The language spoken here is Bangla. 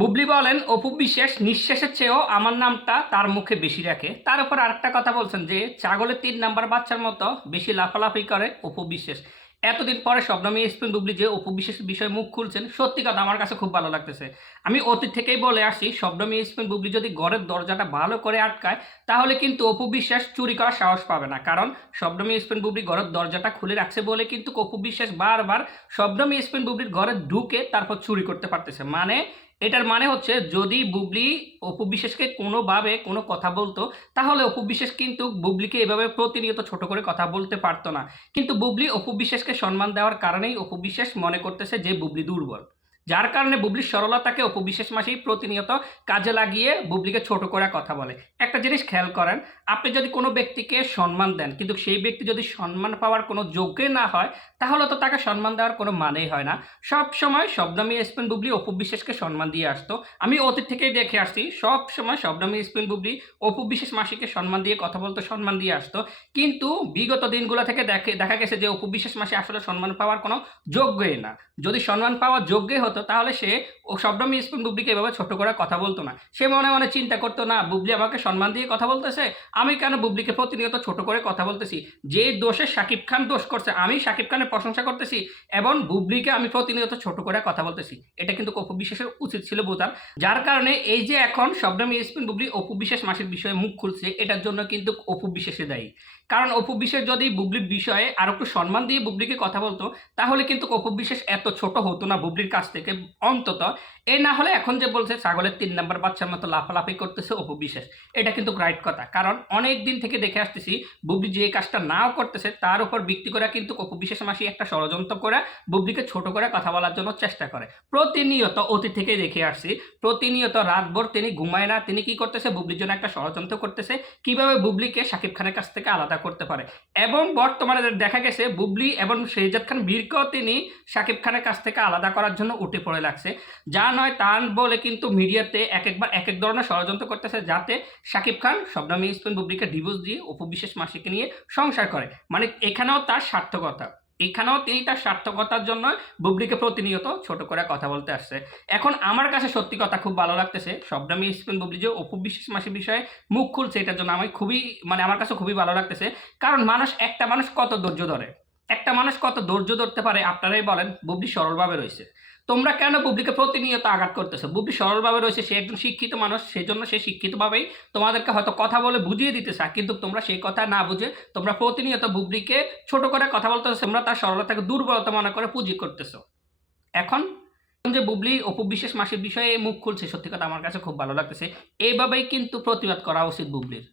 বুবলি বলেন অপু বিশ্বাস নিঃশ্বাসের চেয়েও আমার নামটা তার মুখে বেশি রাখে। তার উপর আরেকটা কথা বলছেন যে ছাগলের ৩ নাম্বার বাচ্চার মতো বেশি লাফালাফি করে অপু বিশ্বাস। এতদিন পরে শবনম স্পিন বুবলি যে অপু বিশ্বাসের বিষয়ে মুখ খুলছেন, সত্যি কথা আমার কাছে খুব ভালো লাগতেছে। আমি অতীত থেকেই বলে আসছি, শবনম স্পিন বুবলি যদি ঘরের দরজাটা ভালো করে আটকায় তাহলে কিন্তু অপু বিশ্বাস চুরি করার সাহস পাবে না। কারণ শবনম স্পিন বুবলি ঘরের দরজাটা খুলে রাখছে বলে কিন্তু অপু বিশ্বাস বারবার শবনম স্পিন বুবলির ঘরে ঢুকে তারপর চুরি করতে পারতেছে। এটার মানে হচ্ছে যদি বুবলি অপু বিশ্বাসকে কোনোভাবে কোনো কথা বলতো তাহলে অপু বিশ্বাস কিন্তু বুবলিকে এভাবে প্রতিনিয়ত ছোট করে কথা বলতে পারতো না। কিন্তু বুবলি অপু বিশ্বাসকে সম্মান দেওয়ার কারণেই অপু বিশ্বাস মনে করতেছে যে বুবলি দুর্বল, যার কারণে বুবলির সরলতাকে অপু বিশ্বাস মাসেই প্রতিনিয়ত কাজে লাগিয়ে বুবলিকে ছোট করে কথা বলে। একটা জিনিস খেয়াল করেন, আপনি যদি কোনো ব্যক্তিকে সম্মান দেন কিন্তু সেই ব্যক্তি যদি সম্মান পাওয়ার কোনো যোগ্য না হয় তাহলে তো তাকে সম্মান দেওয়ার কোনো মানেই হয় না। সব সময় শবনম স্পিন বুবলি অপু বিশ্বাসকে সম্মান দিয়ে আসতো। আমি অতীত থেকেই দেখে আসছি, সব সময় শবনম স্পিন বুবলি অপু বিশ্বাস মাসিকে সম্মান দিয়ে কথা বলতো, সম্মান দিয়ে আসতো। কিন্তু বিগত দিনগুলো থেকে দেখা গেছে যে অপু বিশ্বাস মাসি আসলে সম্মান পাওয়ার কোনো যোগ্যই না। যদি সম্মান পাওয়ার যোগ্যই হতো তাহলে সে শবনম স্পিন বুবলিকে এভাবে ছোট করে কথা বলতো না। সে মনে মনে চিন্তা করতো, না বুবলি আমাকে সম্মান দিয়ে কথা বলতেছে, আমি কেন বুবলিকে প্রতিনিয়ত ছোট করে কথা বলতেছি। যে দোষে শাকিব খান দোষ করছে আমি শাকিব খানের প্রশংসা করতেছি এবং বুবলিকে আমি প্রতিনিয়ত ছোট করে কথা বলতেছি। এটা কিন্তু অপু বিশ্বাসের উচিত ছিল বোঝার। যার কারণে এই যে এখন শবনম স্পিন বুবলি অপু বিশ্বাস মাসির বিষয়ে মুখ খুলছে, এটার জন্য কিন্তু অপু বিশ্বাসে দায়ী। কারণ অপু বিশ্বাস যদি বুবলির বিষয়ে আর একটু সম্মান দিয়ে বুবলিকে কথা বলতো তাহলে কিন্তু অপু বিশ্বাস এত ছোট হতো না বুবলির কাছ থেকে অন্তত। এ না হলে এখন যে বলছে ছাগলের ৩ নাম্বার বাচ্চার মতো লাফালাফি করতেছে অপু বিশ্বাস, এটা কিন্তু রাইট কথা। কারণ অনেক দিন থেকে দেখে আসতেছি বুবলি যে কাজটা নাও করতেছে তার উপর ভিত্তি করে কিন্তু অপু বিশ্বাস মাসি একটা ষড়যন্ত্র করে বুবলিকে ছোট করে কথা বলার জন্য চেষ্টা করে। প্রতিনিয়ত অতীত থেকে দেখে আসছি, প্রতিনিয়ত রাতভর তিনি ঘুমায় না, তিনি কি করতেছে বুবলির জন্য একটা ষড়যন্ত্র করতেছে কিভাবে বুবলিকে শাকিব খানের কাছ থেকে আলাদা করতে পারে। এবং বর্তমানে দেখা গেছে বুবলি এবং শেহজাদ খান বীরকেও তিনি শাকিব খানের কাছ থেকে আলাদা করার জন্য উঠে পড়ে লাগছে। যা নয় তা বলে কিন্তু মিডিয়াতে একবার এক এক ধরনের ষড়যন্ত্র করতেছে যাতে শাকিব খান শবনম স্পিন বুবলিকে ডিভোর্স দিয়ে অপু বিশ্বাস মাসিকে নিয়ে সংসার করে। মানে এখানেও তার সার্থকতা, এখানেও তিনি তার সার্থকতার জন্য বুবলিকে প্রতিনিয়ত ছোট করে কথা বলতে আসছে। এখন আমার কাছে সত্যি কথা খুব ভালো লাগতেছে শবনম স্পিন বুবলি যে অপু বিশ্বাস মাসির বিষয়ে মুখ খুলছে, এটার জন্য আমি খুবই আমার কাছে খুবই ভালো লাগতেছে। কারণ একটা মানুষ কত ধৈর্য ধরে, একটা মানুষ কত ধৈর্য ধরতে পারে আপনারাই বলেন। বুবলি সরলভাবে রয়েছে, তোমরা কেন বুবলিকে প্রতিনিয়ত আঘাত করতেছো? বুবলি সরলভাবে রয়েছে, সে একজন শিক্ষিত মানুষ, সেজন্য সে শিক্ষিতভাবেই তোমাদেরকে হয়তো কথা বলে বুঝিয়ে দিতে চায়, কিন্তু তোমরা সেই কথা না বুঝে তোমরা প্রতিনিয়ত বুবলিকে ছোট করে কথা বলতেছো, তোমরা তার সরলতাকে দুর্বলতা মনে করে পুঁজি করতেছো। এখন যে বুবলি অপু বিশ্বাস মাসির বিষয়ে মুখ খুলছে, সত্যি কথা আমার কাছে খুব ভালো লাগতেছে। এইভাবেই কিন্তু প্রতিবাদ করা উচিত বুবলির।